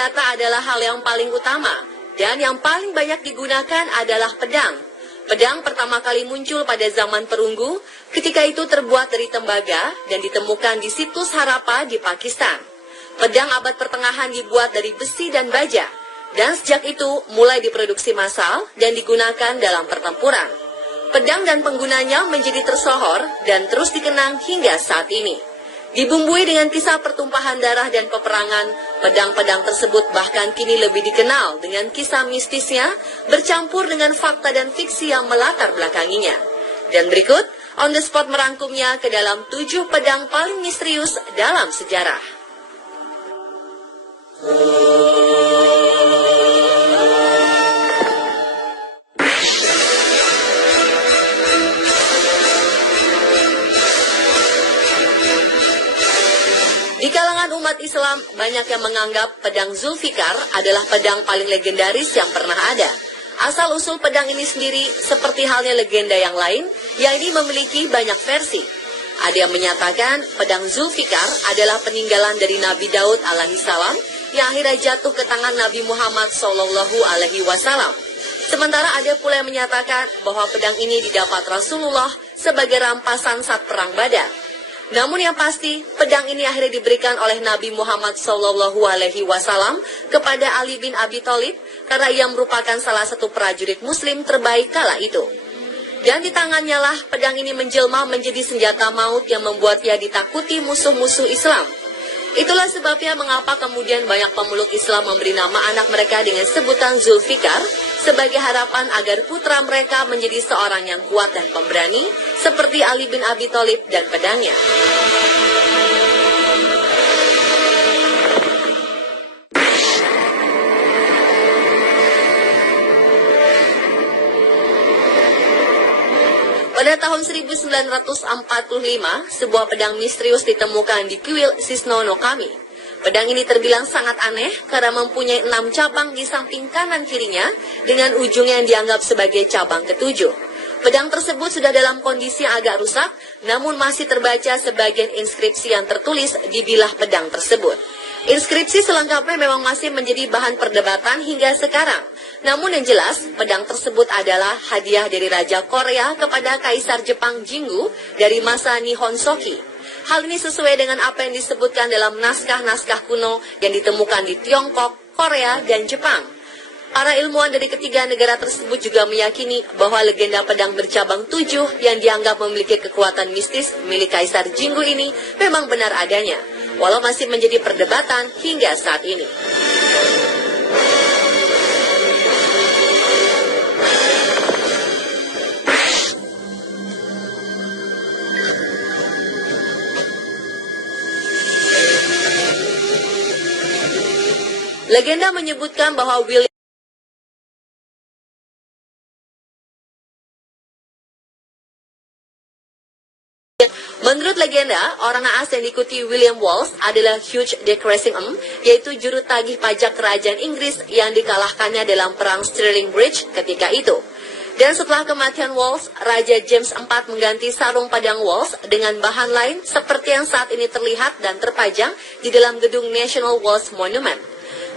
senjata adalah hal yang paling utama, dan yang paling banyak digunakan adalah pedang. Pedang pertama kali muncul pada zaman perunggu, ketika itu terbuat dari tembaga dan ditemukan di situs Harappa di Pakistan. Pedang abad pertengahan dibuat dari besi dan baja, dan sejak itu mulai diproduksi massal dan digunakan dalam pertempuran. Pedang dan penggunanya menjadi tersohor dan terus dikenang hingga saat ini. Dibumbui dengan kisah pertumpahan darah dan peperangan, pedang-pedang tersebut bahkan kini lebih dikenal dengan kisah mistisnya bercampur dengan fakta dan fiksi yang melatar belakanginya. Dan berikut, On The Spot merangkumnya ke dalam 7 pedang paling misterius dalam sejarah. Di kalangan umat Islam, banyak yang menganggap pedang Zulfikar adalah pedang paling legendaris yang pernah ada. Asal-usul pedang ini sendiri seperti halnya legenda yang lain, yang ini memiliki banyak versi. Ada yang menyatakan pedang Zulfikar adalah peninggalan dari Nabi Daud alaihissalam yang akhirnya jatuh ke tangan Nabi Muhammad SAW. Sementara ada pula yang menyatakan bahwa pedang ini didapat Rasulullah sebagai rampasan saat perang Badar. Namun yang pasti, pedang ini akhirnya diberikan oleh Nabi Muhammad SAW kepada Ali bin Abi Thalib karena ia merupakan salah satu prajurit Muslim terbaik kala itu. Dan di tangannya lah pedang ini menjelma menjadi senjata maut yang membuat ia ditakuti musuh-musuh Islam. Itulah sebabnya mengapa kemudian banyak pemeluk Islam memberi nama anak mereka dengan sebutan Zulfikar sebagai harapan agar putra mereka menjadi seorang yang kuat dan pemberani seperti Ali bin Abi Thalib dan pedangnya. Pada tahun 1945, sebuah pedang misterius ditemukan di kuil Sisno no Kami. Pedang ini terbilang sangat aneh karena mempunyai 6 cabang di samping kanan kirinya dengan ujung yang dianggap sebagai cabang ketujuh. Pedang tersebut sudah dalam kondisi yang agak rusak, namun masih terbaca sebagian inskripsi yang tertulis di bilah pedang tersebut. Inskripsi selengkapnya memang masih menjadi bahan perdebatan hingga sekarang. Namun yang jelas, pedang tersebut adalah hadiah dari Raja Korea kepada Kaisar Jepang Jinggu dari masa Nihon Shoki. Hal ini sesuai dengan apa yang disebutkan dalam naskah-naskah kuno yang ditemukan di Tiongkok, Korea, dan Jepang. Para ilmuwan dari ketiga negara tersebut juga meyakini bahwa legenda pedang bercabang 7 yang dianggap memiliki kekuatan mistis milik Kaisar Jinggu ini memang benar adanya, walau masih menjadi perdebatan hingga saat ini. Legenda menyebutkan bahwa Menurut legenda, orang naas yang diikuti William Wallace adalah Hugh de Cressingham, yaitu juru tagih pajak kerajaan Inggris yang dikalahkannya dalam perang Stirling Bridge ketika itu. Dan setelah kematian Wallace, Raja James IV mengganti sarung padang Wallace dengan bahan lain seperti yang saat ini terlihat dan terpajang di dalam gedung National Wallace Monument.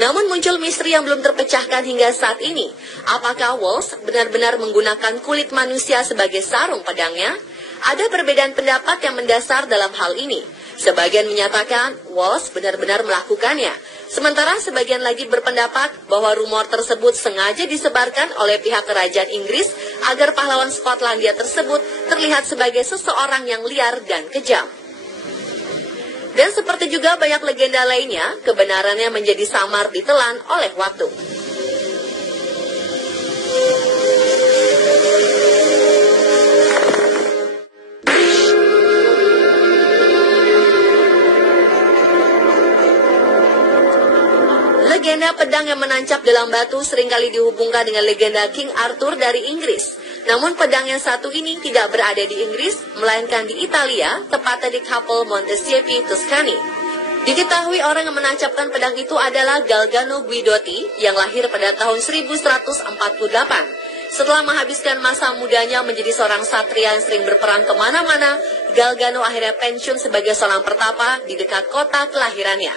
Namun muncul misteri yang belum terpecahkan hingga saat ini. Apakah Wallace benar-benar menggunakan kulit manusia sebagai sarung pedangnya? Ada perbedaan pendapat yang mendasar dalam hal ini. Sebagian menyatakan Wallace benar-benar melakukannya. Sementara sebagian lagi berpendapat bahwa rumor tersebut sengaja disebarkan oleh pihak kerajaan Inggris agar pahlawan Skotlandia tersebut terlihat sebagai seseorang yang liar dan kejam. Dan seperti juga banyak legenda lainnya, kebenarannya menjadi samar ditelan oleh waktu. Legenda pedang yang menancap dalam batu seringkali dihubungkan dengan legenda King Arthur dari Inggris. Namun pedang yang satu ini tidak berada di Inggris, melainkan di Italia, tepatnya di Capel Montesiepi, Tuscany. Diketahui orang yang menancapkan pedang itu adalah Galgano Guidotti yang lahir pada tahun 1148. Setelah menghabiskan masa mudanya menjadi seorang satria yang sering berperang kemana-mana, Galgano akhirnya pensiun sebagai seorang pertapa di dekat kota kelahirannya.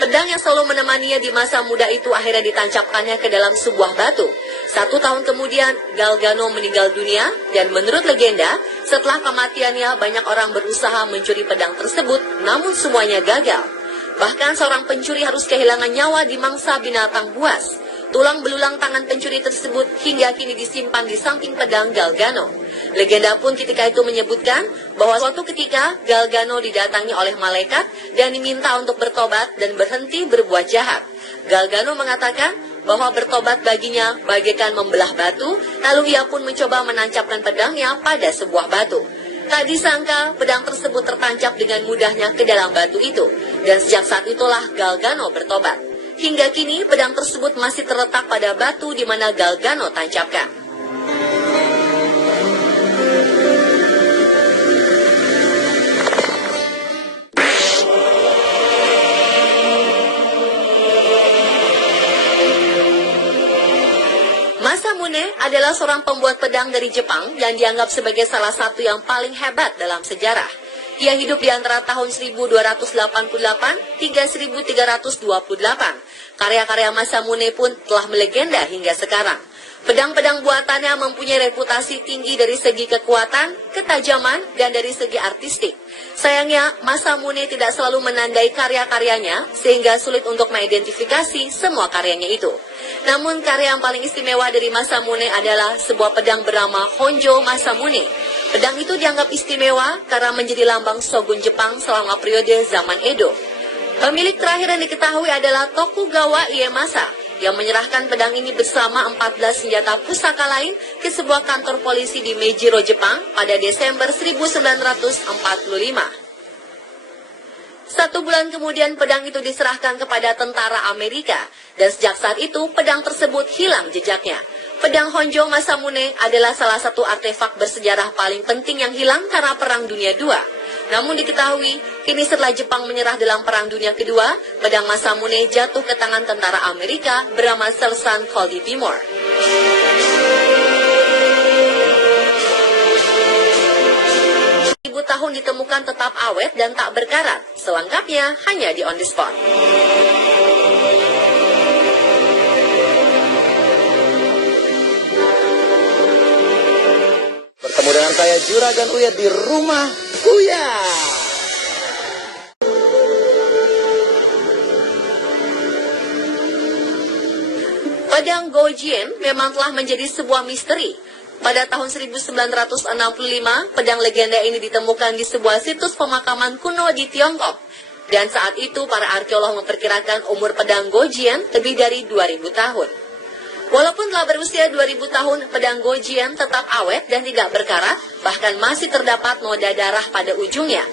Pedang yang selalu menemaninya di masa muda itu akhirnya ditancapkannya ke dalam sebuah batu. 1 tahun kemudian, Galgano meninggal dunia dan menurut legenda, setelah kematiannya banyak orang berusaha mencuri pedang tersebut, namun semuanya gagal. Bahkan seorang pencuri harus kehilangan nyawa di mangsa binatang buas. Tulang belulang tangan pencuri tersebut hingga kini disimpan di samping pedang Galgano. Legenda pun ketika itu menyebutkan bahwa suatu ketika Galgano didatangi oleh malaikat dan diminta untuk bertobat dan berhenti berbuat jahat. Galgano mengatakan bahwa bertobat baginya bagaikan membelah batu, lalu ia pun mencoba menancapkan pedangnya pada sebuah batu. Tak disangka pedang tersebut tertancap dengan mudahnya ke dalam batu itu, dan sejak saat itulah Galgano bertobat. Hingga kini pedang tersebut masih terletak pada batu di mana Galgano tancapkan. Masamune adalah seorang pembuat pedang dari Jepang yang dianggap sebagai salah satu yang paling hebat dalam sejarah. Ia hidup di antara tahun 1288 hingga 1328. Karya-karya Masamune pun telah melegenda hingga sekarang. Pedang-pedang buatannya mempunyai reputasi tinggi dari segi kekuatan, ketajaman, dan dari segi artistik. Sayangnya, Masamune tidak selalu menandai karya-karyanya, sehingga sulit untuk mengidentifikasi semua karyanya itu. Namun, karya yang paling istimewa dari Masamune adalah sebuah pedang bernama Honjo Masamune. Pedang itu dianggap istimewa karena menjadi lambang shogun Jepang selama periode zaman Edo. Pemilik terakhir yang diketahui adalah Tokugawa Ieyasu, yang menyerahkan pedang ini bersama 14 senjata pusaka lain ke sebuah kantor polisi di Meijiro, Jepang pada Desember 1945. 1 bulan kemudian pedang itu diserahkan kepada tentara Amerika, dan sejak saat itu pedang tersebut hilang jejaknya. Pedang Honjo Masamune adalah salah satu artefak bersejarah paling penting yang hilang karena Perang Dunia II. Namun diketahui, kini setelah Jepang menyerah dalam Perang Dunia Kedua, pedang Masamune jatuh ke tangan tentara Amerika bernama Sersan Coldy Timor. Tahun ditemukan tetap awet dan tak berkarat. Selengkapnya hanya di On The Spot. Bertemu dengan saya Juragan Uya di Rumah Uya. Pedang Gojien memang telah menjadi sebuah misteri. Pada tahun 1965, pedang legenda ini ditemukan di sebuah situs pemakaman kuno di Tiongkok. Dan saat itu para arkeolog memperkirakan umur pedang Gojien lebih dari 2000 tahun. Walaupun telah berusia 2000 tahun, pedang Gojien tetap awet dan tidak berkarat, bahkan masih terdapat noda darah pada ujungnya.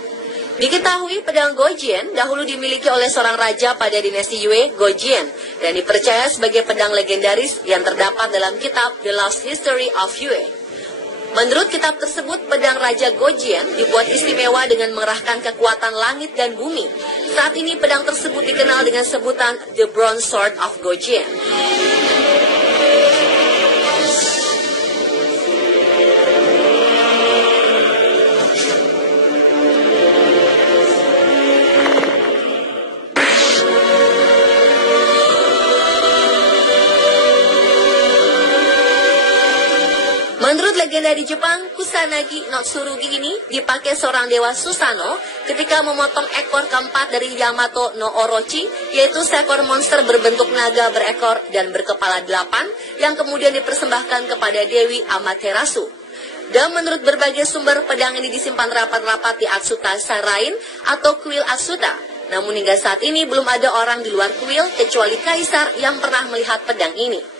Diketahui pedang Gojien dahulu dimiliki oleh seorang raja pada dinasti Yue, Gojien, dan dipercaya sebagai pedang legendaris yang terdapat dalam kitab The Lost History of Yue. Menurut kitab tersebut, pedang Raja Gojien dibuat istimewa dengan mengerahkan kekuatan langit dan bumi. Saat ini pedang tersebut dikenal dengan sebutan The Bronze Sword of Gojien. Menurut legenda di Jepang, Kusanagi no Tsurugi ini dipakai seorang dewa Susanoo ketika memotong ekor keempat dari Yamato no Orochi, yaitu seekor monster berbentuk naga berekor dan berkepala 8 yang kemudian dipersembahkan kepada Dewi Amaterasu. Dan menurut berbagai sumber, pedang ini disimpan rapat-rapat di Atsuta Shrine atau kuil Atsuta. Namun hingga saat ini belum ada orang di luar kuil kecuali kaisar yang pernah melihat pedang ini.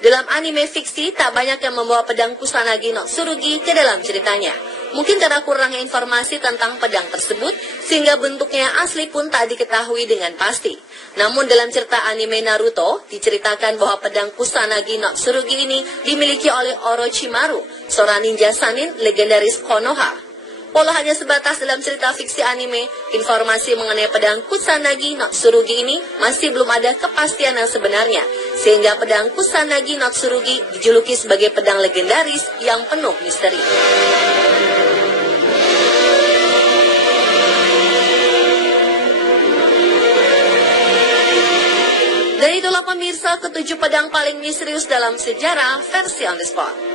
Dalam anime fiksi, tak banyak yang membawa pedang Kusanagi no Tsurugi ke dalam ceritanya. Mungkin karena kurangnya informasi tentang pedang tersebut, sehingga bentuknya asli pun tak diketahui dengan pasti. Namun dalam cerita anime Naruto, diceritakan bahwa pedang Kusanagi no Tsurugi ini dimiliki oleh Orochimaru, seorang ninja sanin legendaris Konoha. Walau hanya sebatas dalam cerita fiksi anime, informasi mengenai pedang Kusanagi no Tsurugi ini masih belum ada kepastian yang sebenarnya, sehingga pedang Kusanagi no Tsurugi dijuluki sebagai pedang legendaris yang penuh misteri. itulah pemirsa ketujuh pedang paling misterius dalam sejarah versi on the spot.